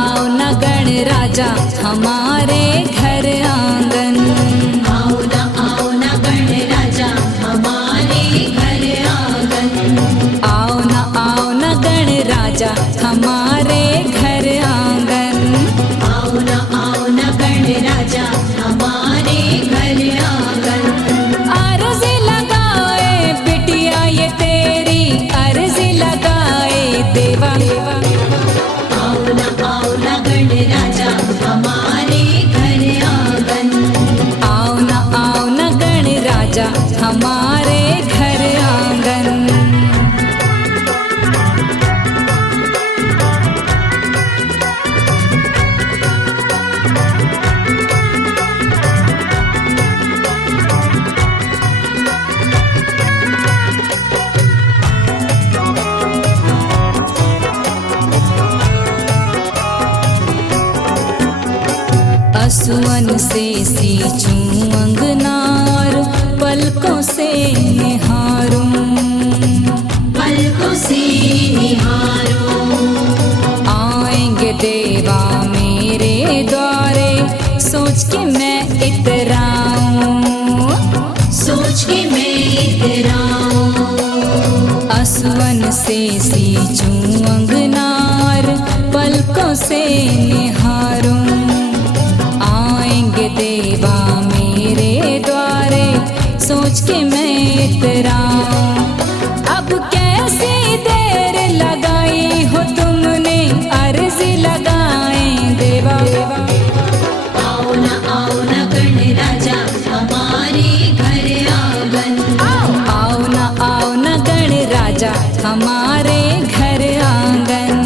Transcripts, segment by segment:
आओ न गण राजा हमारे घर आंगन। आओ न गण राजा हमारे घर आंगन। आओ न गण राजा हमारे घर आंगन। आओ न गण राजा हमारे घर आंगन। अर्ज लगाए बिटिया ये तेरी अर्ज लगाए देवा। आओ न गण राजा हमारे घर आंगन। आओ न गण राजा हमारे घर आंगन। असुवन से सींचूं अंगनार पलकों से निहारूं। पलकों से निहारूं। आएंगे देवा मेरे द्वारे सोच के मैं इतराऊं। सोच के मैं इतराऊं। असुवन से सींचूं अंगनार पलकों से निहारूं। आएंगे देवा मेरे द्वारे सोच के मैं इतराऊं। अब कैसी देर लगाई हो तुमने अर्ज लगाए देवा। आओ न गण राजा हमारे घर आंगन। आओ न गण राजा हमारे घर आंगन।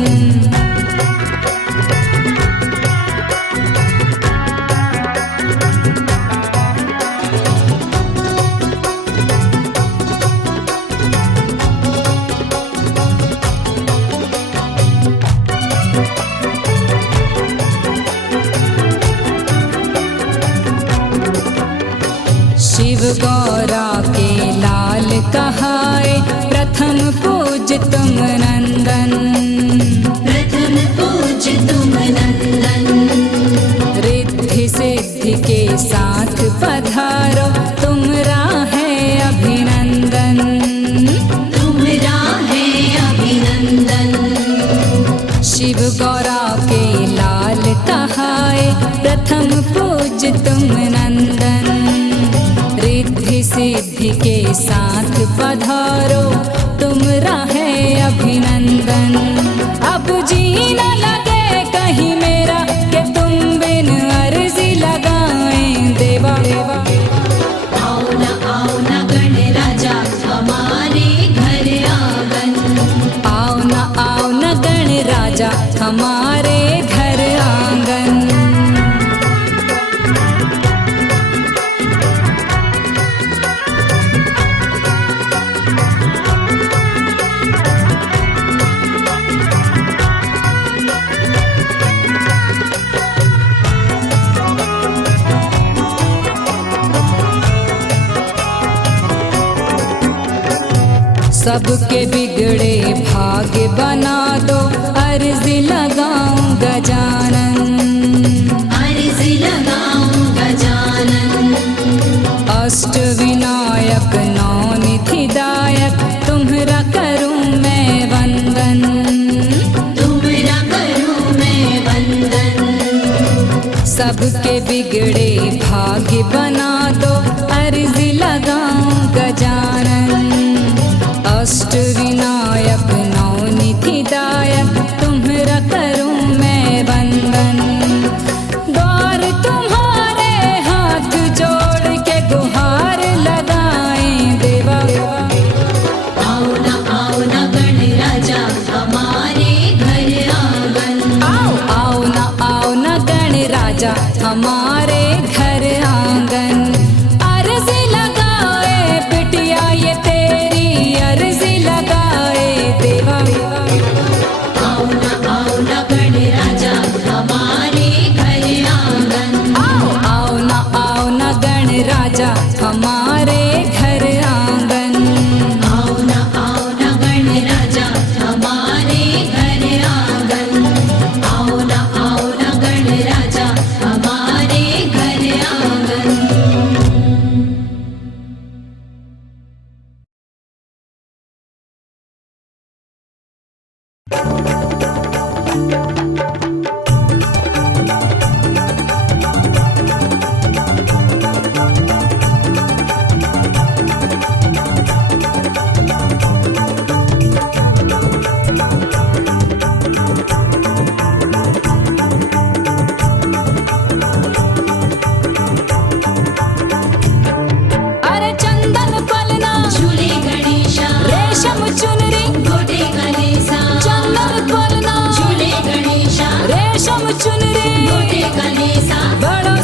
शिव गौरा के लाल कहाए प्रथम पूज तुम नंदन। प्रथम पूज तुम नंदन। रिद्धि सिद्धि के साथ पधारो तुमरा है अभिनंदन। तुमरा है अभिनंदन। शिव गौरा के लाल कहाए प्रथम पूज तुम नंदन। रिद्धि सिद्धि के साथ पधारो तुमरा है अभिनंदन। अब जी न लगे कहीं मेरा कि तुम बिन अर्ज लगाए देवा। आओ न गण राजा हमारे घर आंगन। आओ न गण राजा हमारे घर आंगन। सबके बिगड़े भाग्य बना दो अर्ज लगाऊं गजानन। अर्ज लगाऊं गजानन। अष्ट विनायक नौ निधिदायक तुम्हरा करूं मैं वंदन। तुमरा करूं मैं वंदन। सबके बिगड़े भाग्य बना दो अर्ज लगाऊं गजानन। अष्ट विनायक नौ निधिदायक तुम्हरा करूं मैं वंदन। द्वार तुम्हारे हाथ जोड़ के गुहार लगाए देवा। आओ न गण राजा हमारे घर आंगन। आओ न गण राजा हमारे घर आंगन। अर्ज लगाए बिटिया ये तेरी अर्ज लगाए देवा। आओ न गण राजा हमारे घर आंगन। आओ न गण राजा हमारे घर आंगन। आओ न गण राजा हमारे घर आंगन। आओ न अरे चंदन पलना झूले गणेशा रेशम चुनरी गोटे कलेसा चंदन पलना झूले गणेशा रेशम चुनरी गोटे कलेसा बड़ो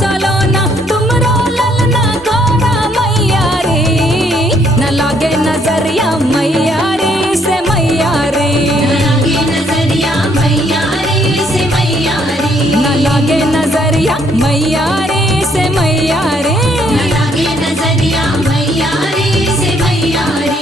सलोना तुमरो ललना गोरा मैया रे न लागे नजरिया मैया रे से मैया रे लागे नजरिया मैया रे से मैया रे न लागे नजरिया मैया रे से मैया रे लागे नजरिया मैया रे से मैया रे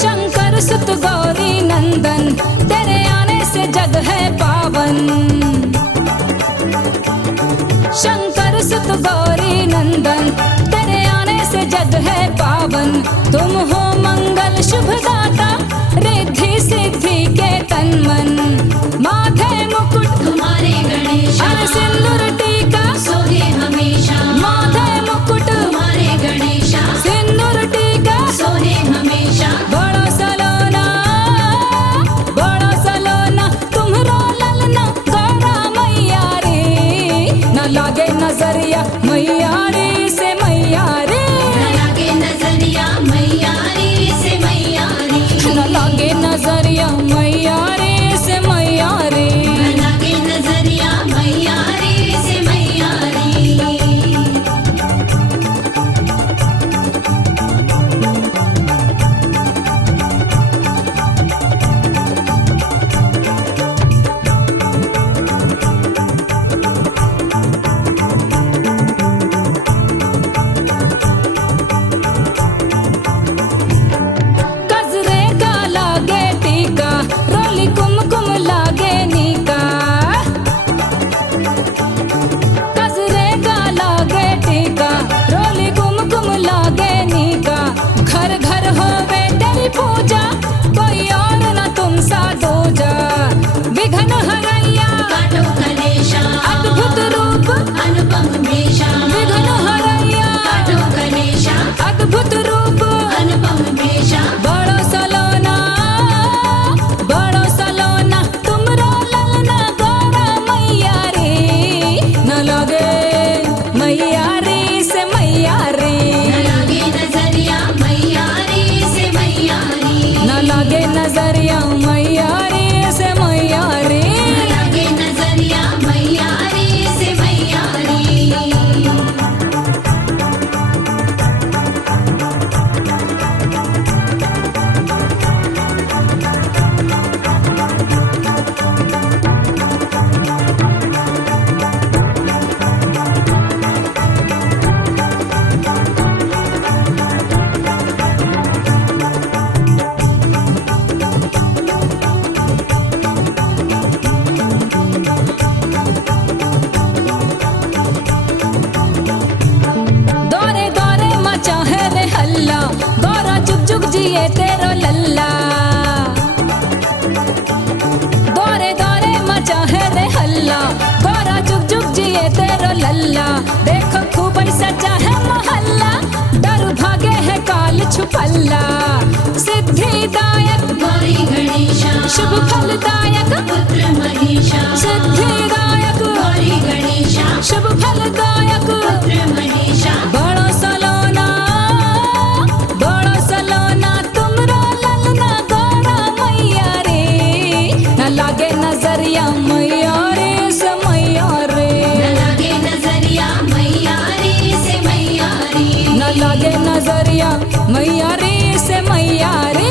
शंकर सुत गौरी नंदन तेरे आने से जग है पावन शंकर सुत गौरी नंदन तेरे आने से जग है पावन तुम हो मंगल शुभदाता रिद्धि सिद्धि के तन मन माथे मुकुट तुम्हारे गणेशा और सिंदूर टीका सोहे हमेशा माथे मुकुट तुम्हारे गणेशा सिंदूर टीका सोहे हमेशा बड़ो सलोना तुमरो ललना गौरा मैया रे न लागे नजरिया मैया रे से मैया रे लागे नजरिया मैया रे से मैया रे न लागे नजरिया मैया रे से मैया रे लागे नजरिया मैया रे से मैया रे गजरे का लागे टीका रोली कुमकुम लागे नीका गजरे का लागे टीका रोली कुमकुम लागे नीका घर घर होवे तेरी पूजा कोई और न तुम सा दूजा विघ्न हरैया काटो कलेशा अद्भुत रूप अनुपम भेषा विघ्न हरैया काटो कलेशा अद्भुत रूप अनुपम भेषा बड़ो सलोना तुमरो ललना गौरा मैया रे न लागे मैया रे से मैया रे लागे नजरिया मैया रे से मैया रे न लागे नजरिया मैया रे से मैया रे लागे नजरिया मैया रे से मैया रे दौरे दौरे मचा है रे हल्ला गौरा जुग जुग जिए तेरो लल्ला दौरे दौरे मचा है रे हल्ला गौरा जुग जुग जिए तेरो लल्ला देखो खूब सजा है मोहल्ला डर भागे है काल छुपल्ला सिद्धिदायक गौरी गणेशा शुभ फलदायक पुत्र महेशा सिद्धिदायक गौरी गणेशा शुभ फलदायक पुत्र महेशा बड़ो सलोना तुमरो ललना गौरा मैया रे न लागे नजरिया मैया रे से मैया रे लागे नजरिया मैया रे से मैया रे न लागे नजरिया मैया रे से मैया रे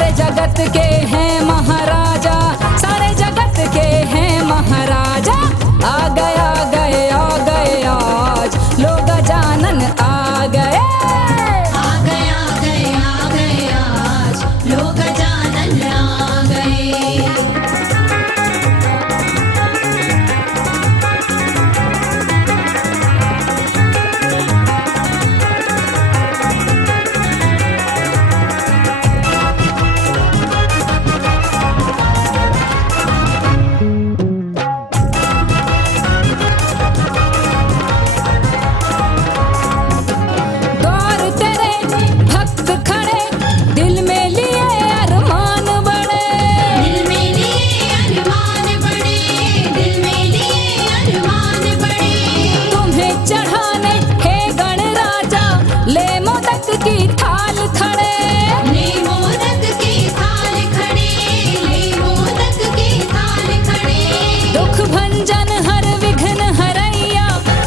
सारे जगत के हैं महाराजा, सारे जगत के हैं महाराजा। आ गए आ गए आ गए आज लोग जानन आ गए। आ गए आ गए आ गए आज लोग जानन आ गए। द्वार तेरे भक्त खड़े, दिल में लिए अरमान बड़े। दिल में लिए अरमान बड़े, दिल में लिए अरमान बड़े। तुम्हें चढ़ाने हे गणराजा, ले मोदक की थाल खड़े। ले मोदक की थाल खड़े, ले मोदक की थाल खड़े। दुख भंजन हर विघ्न हरैया,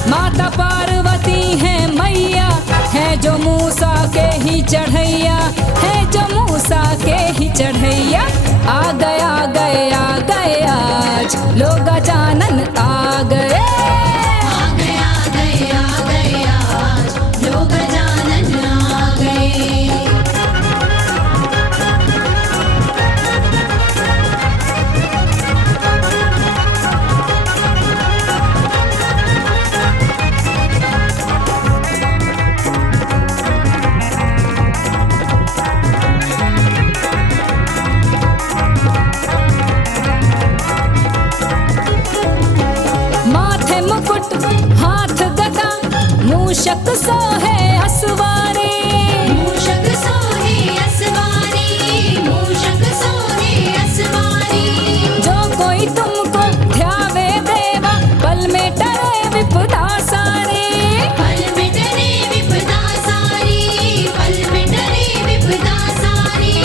माता पार्वती है मैया। है जो मूसा के ही चढ़ैया, है जो मूसा के ही चढ़ैया। आ गए आ गए आ गए आज लोग जानन आ गए। आ गए आ गए आ गए आज लोग जानन आ गए। माथे मुकुट हाथ गदा, मूषक सोहे असवारी। मूषक सोहे असवारी, मूषक सोहे असवारी। जो कोई तुमको ध्यावे देवा, पल में टरे विपदा सारी। पल में डरे विपदा सारी, पल में डरे विपदा सारी।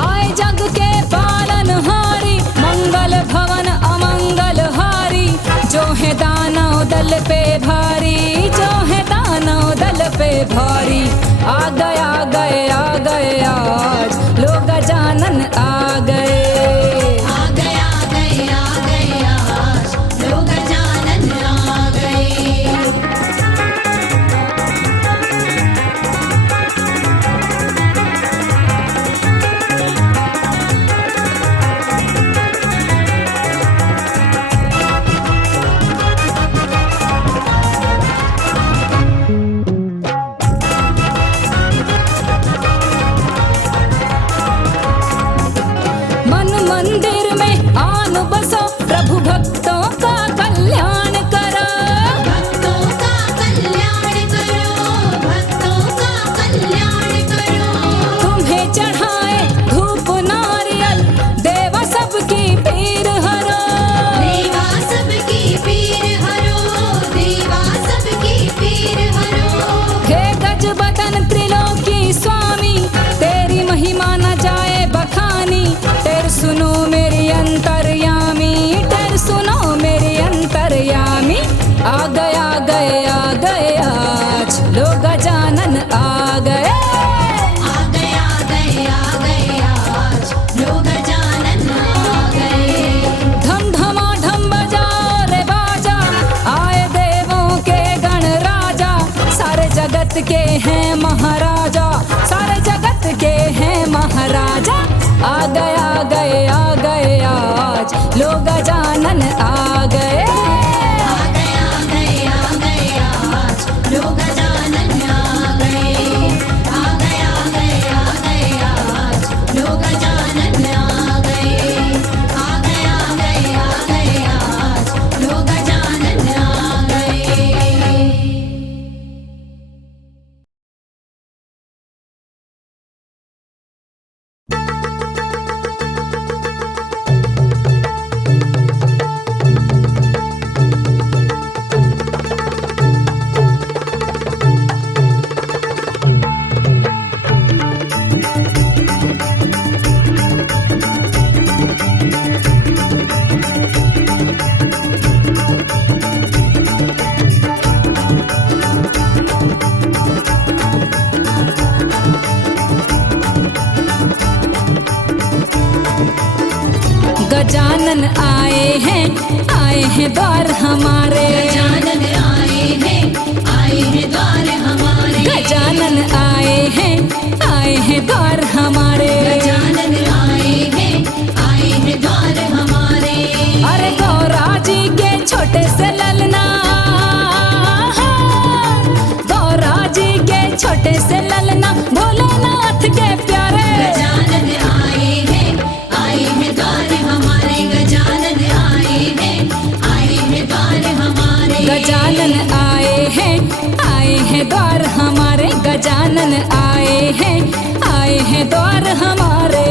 आए जग के पालनहारी, मंगल भवन अमंगल हारी। जो है दानव दल पे भारी, जो है दानव दल पे भारी। आ गए आ गए आ गए आज लोग जानन आ गए। आ गए आ गए आ गए आज लोग जानन आ गए। मन मंदिर में आन बसो, प्रभु भक्तों का कल्याण करो। भक्तों का कल्याण करो, भक्तों का कल्याण करो। तुम्हें चढ़ाए धूप नारियल, देवा सबकी पीर हरो। देवा सबकी पीर हरो, देवा सबकी पीर हरो। हे गज बदन त्रिलोकी स्वामी, तेरी महिमा न जाए बखानी। तेर सुनो मेरी अंतर्यामी, तेर सुनो मेरी अंतर्यामी। आ गए आ गए आ गए आज लोग जानन आ गए। आ गए आ गए आ गए आज लोग जानन आ गए। धम धमा धम बजाओ रे बाजा, आए देवों के गण राजा। सारे जगत के हैं महाराजा, सारे जगत के हैं महाराजा। आ गए आ गए आ गए आज लोग जानन आ गए। गजानन आए हैं द्वार हमारे। गजानन आए हैं द्वार हमारे। गजानन आए हैं द्वार हमारे। गजानन आए हैं द्वार हमारे। अरे गौरा जी के छोटे से ललना, गौरा जी के छोटे से ललना, भोलेनाथ के प्यारे। गजानन आए हैं द्वार हमारे। गजानन आए हैं द्वार हमारे। गजानन आए हैं द्वार हमारे। गजानन आए हैं द्वार हमारे।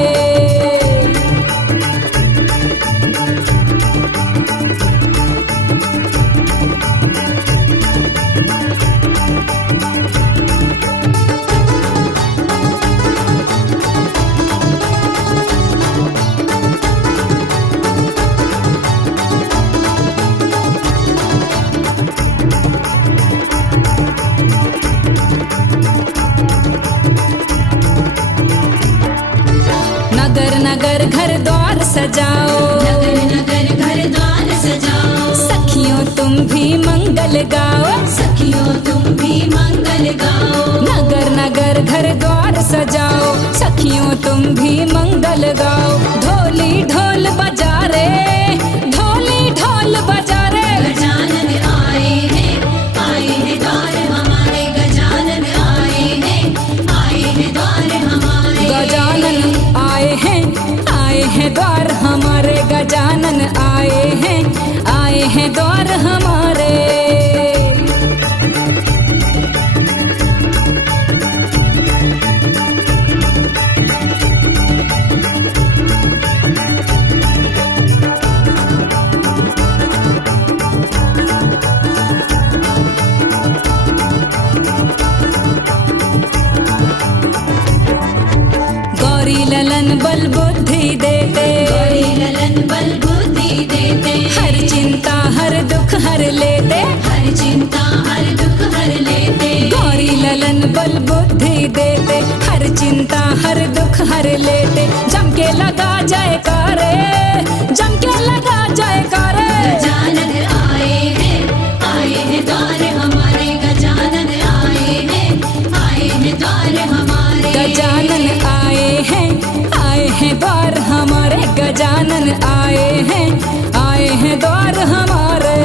नगर नगर घर द्वार सजाओ, नगर नगर घर द्वार सजाओ। सखियों तुम भी मंगल गाओ। सखियों तुम भी मंगल गाओ। नगर नगर घर द्वार सजाओ, सखियों तुम भी मंगल गाओ। ढोली ढोल बजा रे, ढोली ढोल बजा रे। गजानन आए हैं द्वार हमारे। गजानन आए हैं द्वार हमारे। गजानन आए हैं द्वार हमारे। गजानन आए हैं द्वार हमारे। गौरी ललन बल बुद्धि देते, गौरी ललन बल बुद्धि देते। हर चिंता हर दुख हर लेते। हर चिंता हर दुख हर लेते। गौरी ललन बल बुद्धि देते, हर चिंता हर दुख हर लेते। जम के लगा जाए कारे, जम के लगा जाए कारे। गजानन आए हैं द्वार हमारे। गजानन आए हैं द्वार हमारे। गजानन आए हैं द्वार हमारे। गजानन आए हैं द्वार हमारे।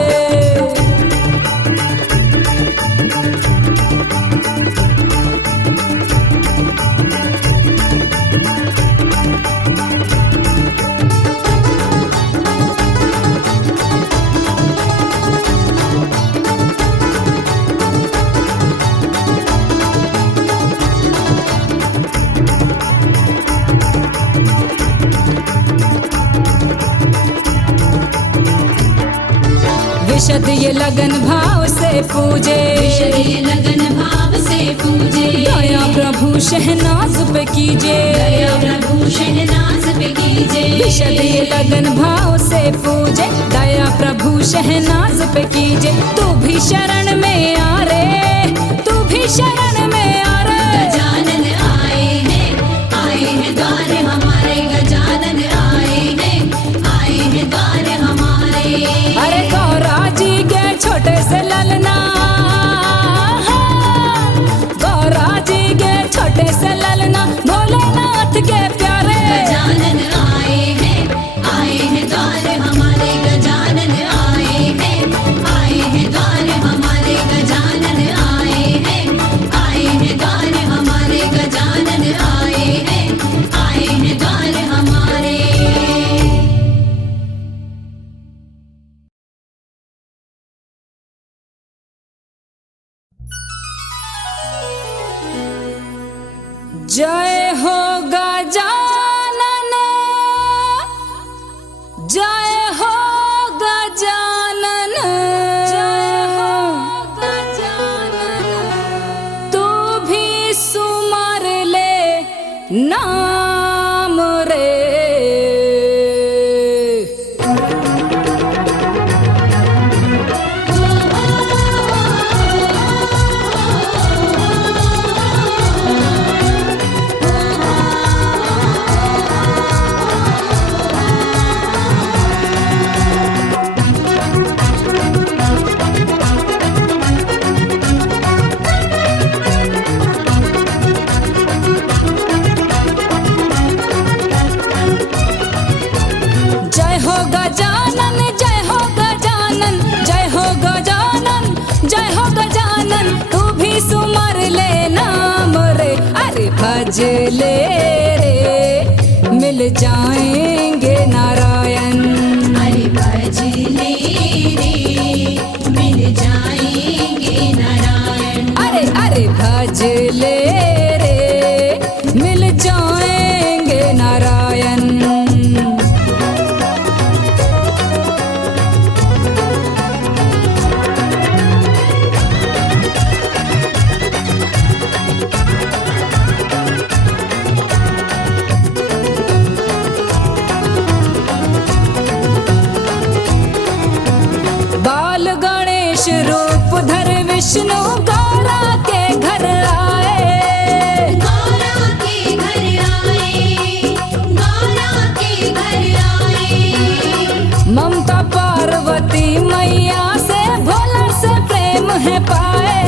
विशद ये लगन भाव से पूजे, विशद लगन भाव से पूजे। दया प्रभु शहनाज पे कीजे, दया प्रभु शहनाज पे कीजे। विशद ये लगन भाव से पूजे, दया प्रभु शहनाज पे कीजे। तू भी शरण में आ रे, तू भी शरण में आ रे। गजानन आए हैं द्वार हमारे। गजानन आए हैं द्वार हमारे। अरे गौरा जी के छोटे से ललना, गौरा जी के छोटे से ललना, भोलेनाथ के प्यारे। गजानन आए हैं द्वार हमारे। गजानन आए हैं द्वार हमारे। गजानन जाएंगे नारायण। अरे भज ले रे मिल जाएंगे नारायण। अरे अरे भज ले रे मिल जाएंगे नारायण। बाल गणेश रूप धर विष्णु गौरा के घर आए। गौरा के घर आए, गौरा के घर आए। ममता पार्वती मैया से भोला से प्रेम है पाए।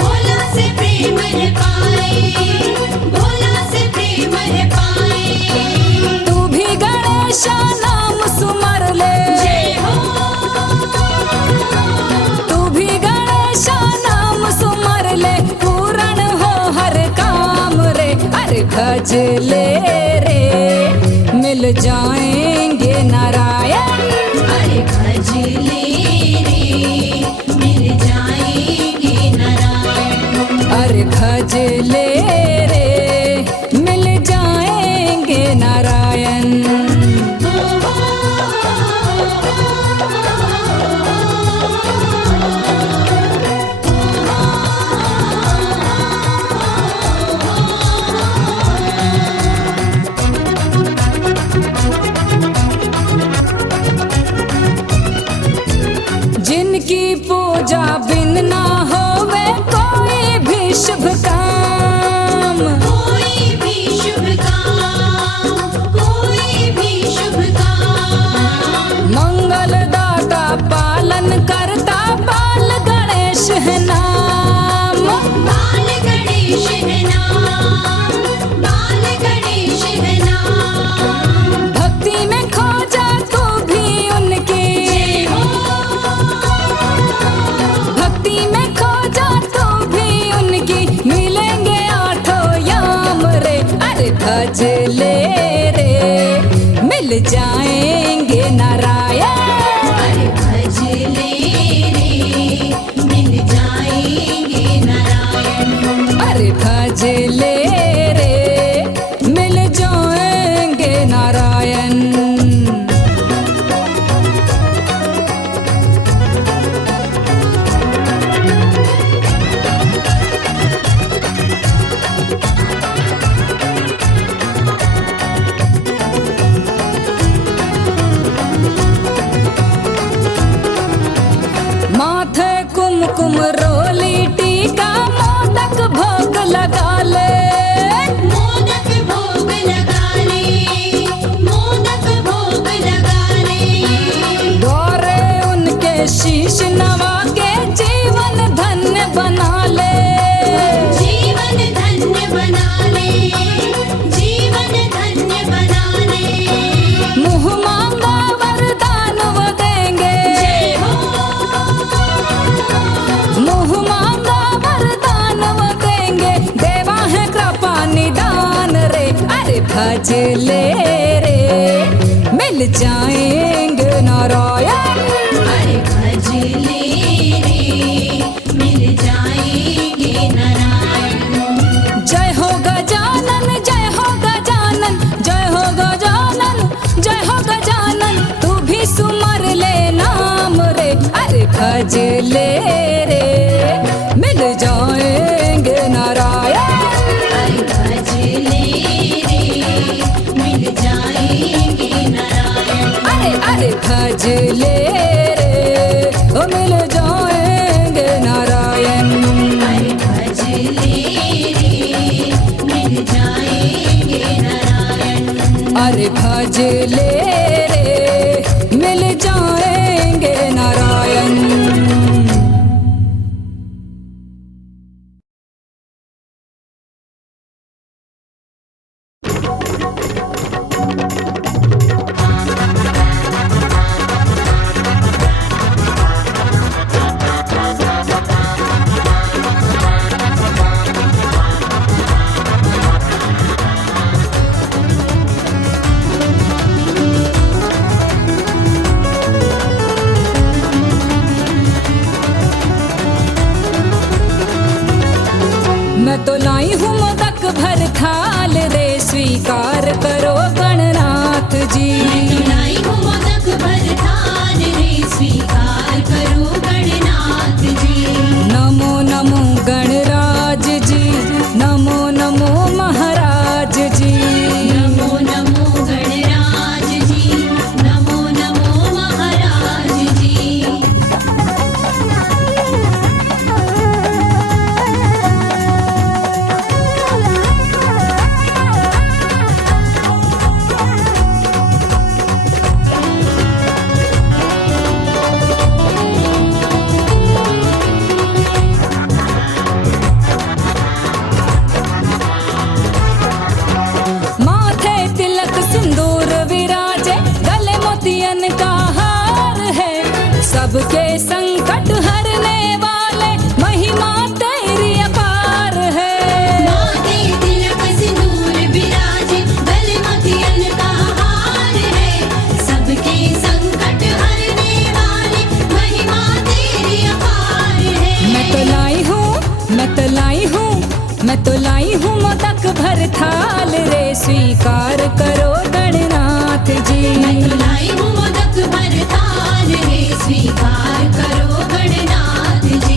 भोला से प्रेम है पाए, भोला से प्रेम है पाए। तू भी गणेश नाम सुमर ले। जय हो, तू भी गणेश नाम सुमर ले पूर्ण हो हर काम रे। अरे भज ले रे मिल जाएंगे नारायण। अरे भज ले रे मिल जाएंगे नारायण। अरे भज ले रे मिल जाएंगे नारायण। जिनकी पूजा बिन ना होवे कोई भी शुभ काम। कोई भी शुभ काम, कोई भी शुभ काम। मंगलदाता पालन करता बाल गणेश है नाम। बाल गणेश है नाम, बाल गणेश है नाम। भक्ति में खो जा तू भी उनकी। जय हो, भक्ति में खो जा तू भी उनकी मिलेंगे आठों याम रे। अरे भज ले रे मिल जाएंगे नारायण। अरे भज ले रे मिल जाएंगे नारायण। अरे भज ले रे मिल जाएंगे नारायण। माथे कुमकुम रोली टीका मोदक भोग लगा ले। मोदक भोग लगा ले, मोदक भोग लगा ले। गौरे उनके शीश नवा के जीवन धन्य बना ले। जीवन धन्य बना ले, जीवन धन्य बना ले। मुँह मांगा वरदान वो देंगे। जय हो, मुँह मांगा वरदान वो देंगे देवा है कृपा निदान रे। अरे भज ले रे मिल जाएंगे नारायण। अरे भज ले रे मिल जाएंगे नारायण। जय हो गजानन जय हो गजानन जय हो गजानन जय हो गजानन। तू भी सुमर ले नाम रे। अरे भज ले रे मिल जाएंगे नारायण। अरे भज ले रे मिल जाएंगे नारायण। अरे अरे भज ले रे ओ मिल जाएंगे नारायण। अरे भज ले रे मिल जाएंगे नारायण। अरे भज ले रे मिल जाएंगे नारायण। सबके संकट हरने वाले महिमा तेरी अपार है। माथे तिलक सिंदूर विराजे बलमथियन का हार है। सबके संकट हरने वाले महिमा तेरी अपार है। मैं तो लाई हूँ, मैं तो लाई हूँ, मैं तो लाई हूँ मोदक भर थाल रे, स्वीकार करो गणनाथ जी। मैं तो लाई हूँ मोदक भर थाल रे, स्वीकार करो गणनाथ जी।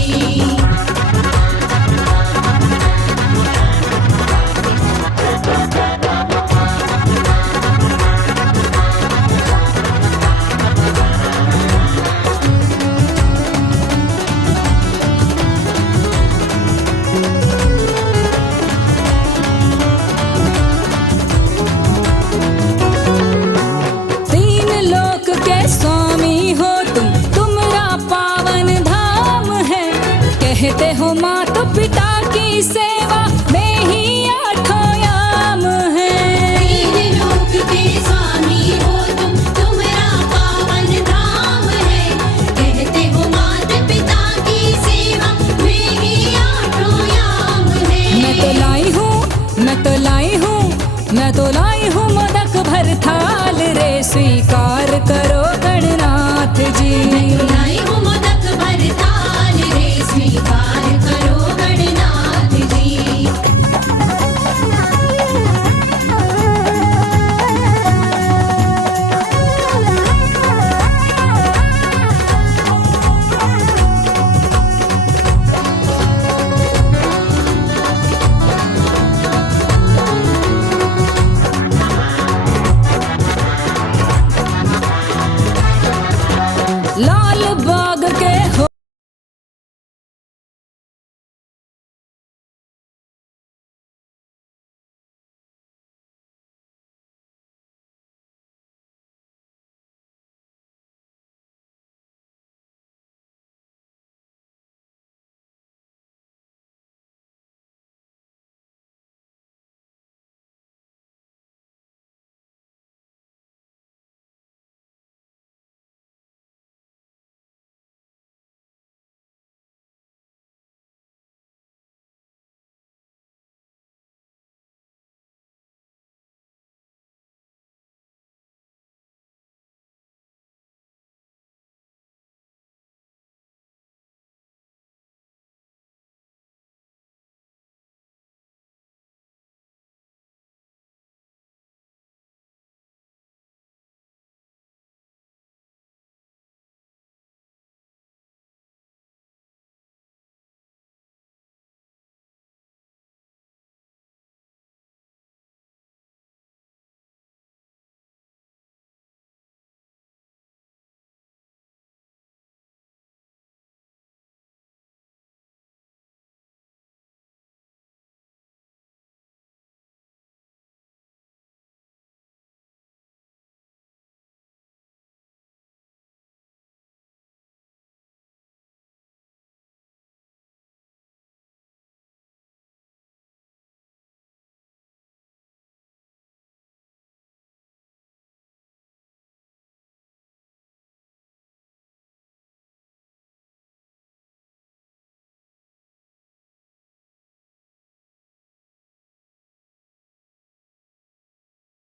तीन लोक के स्वामी हो तुम, तुम्हारा पावन धाम है। कहते हो मात पिता की सेवा में ही आठों याम है। तीन लोक के स्वामी हो तुम, तुम्हारा पावन धाम है। कहते हो मात पिता की सेवा में ही आठों याम है। मैं तो लाई हूँ, मैं तो लाई हूँ, मैं तो लाई हूँ मोदक भर थाल रे, स्वीकार करो गणनाथ जी। मैं तो लाई हूँ मोदक भर थाल रे, स्वीकार करो गणनाथ जी। लाल बाग के हो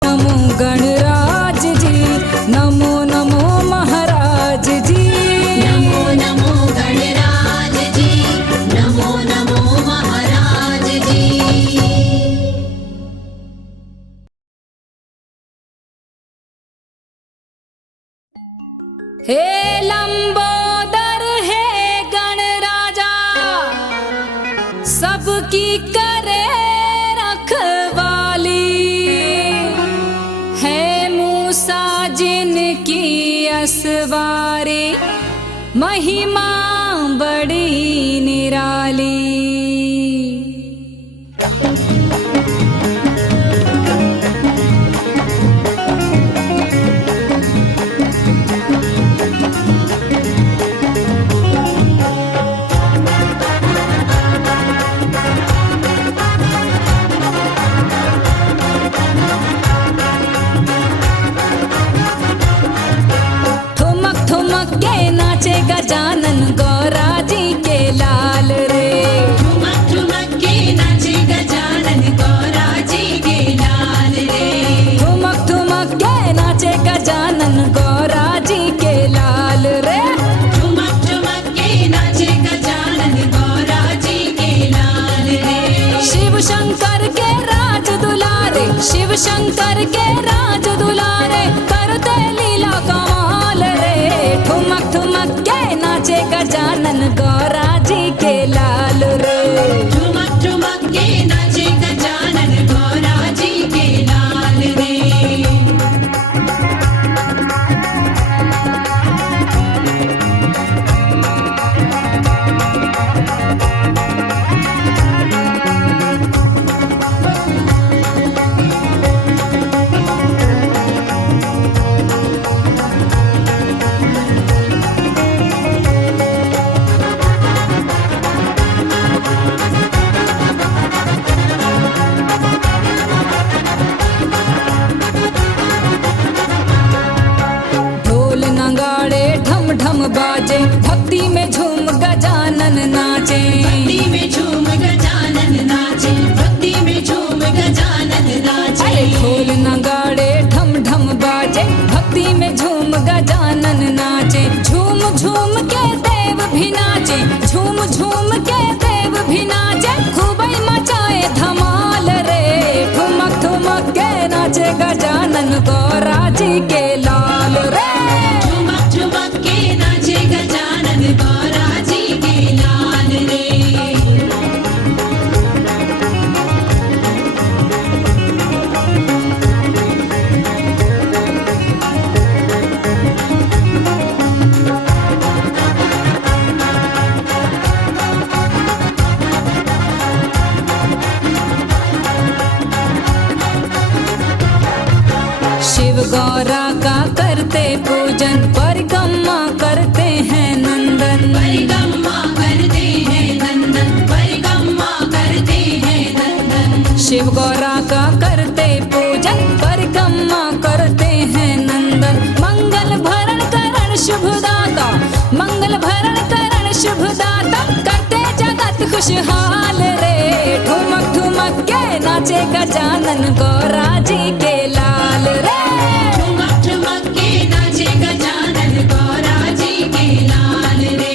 नमो गणराज जी, नमो नमो महाराज जी। नमो नमो गणराज जी, नमो नमो महाराज जी। हे लंबोदर हे गणराजा, सबकी करे रखवाली, है मूसा जिनकी असवारी, महिमा बड़ी निराली। नाचे गजानन गौरा जी के लाल रे। ठुमक ठुमक के नाचे गजानन गौरा जी के लाल रे। ठुमक ठुमक के नाचे गजानन गौरा जी के लाल रे। ठुमक ठुमक के नाचे गजानन गौरा जी के लाल रे। शिव शंकर के राज दुलारे, शिव शंकर के राज दुलारे, करते लीला कमाल रे। ठुमक ठुमक के नाचे गजानन गौरा जी के लाल रे। ठुमक ठुमक के नाचे गजानन गौरा जी के लाल रे। ढोल नगाड़े ढम ढम बाजे, भक्ति में झूम गजानन नाचे। भक्ति में झूम गजानन नाचे। भक्ति में झूम गजानन नाचे। अरे ढोल नगाड़े ढम ढम बाजे, भक्ति में झूम गजानन नाचे। झूम झूम के देव भी नाचे, झूम झूम के देव भी नाचे, खूब ही मचाए धमाल रे। ठुमक ठुमक के नाचे गजानन गौरा जी के लाल रे। ठुमक ठुमक के नाचे गजानन गौरा जी के लाल रे। शिव गौरा का करते पूजन, परिक्रमा करते हैं नंदन। परिक्रमा करते हैं नंदन। परिक्रमा करते हैं नंदन। शिव गौरा का करते पूजन, परिक्रमा करते हैं नंदन। मंगल भरण करण शुभदाता, मंगल भरण करण शुभदाता, करते जगत खुशहाल रे। ठुमक ठुमक के नाचे गजानन गौरा जी के लाल रे। ठुमक ठुमक के नाचे गजानन गौरा जी के लाल रे।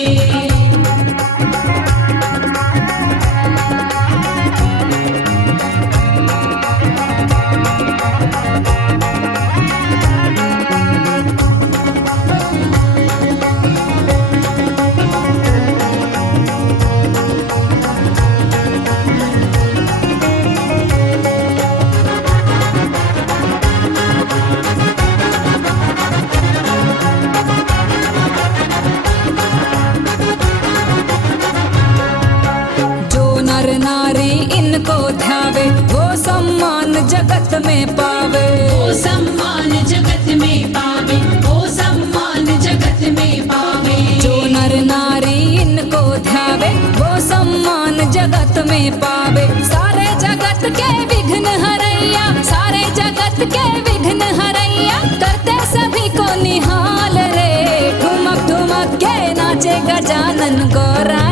जो नर नारी इनको ध्यावे, वो सम्मान जगत में पावे। वो सम्मान जगत में पावे। वो सम्मान जगत में पावे। जो नर नारी इनको ध्यावे, वो सम्मान जगत में पावे। सारे जगत के विघ्न हरैया, सारे जगत के विघ्न हरैया, करते सभी को निहाल रे। ठुमक ठुमक के नाचे गजानन गौरा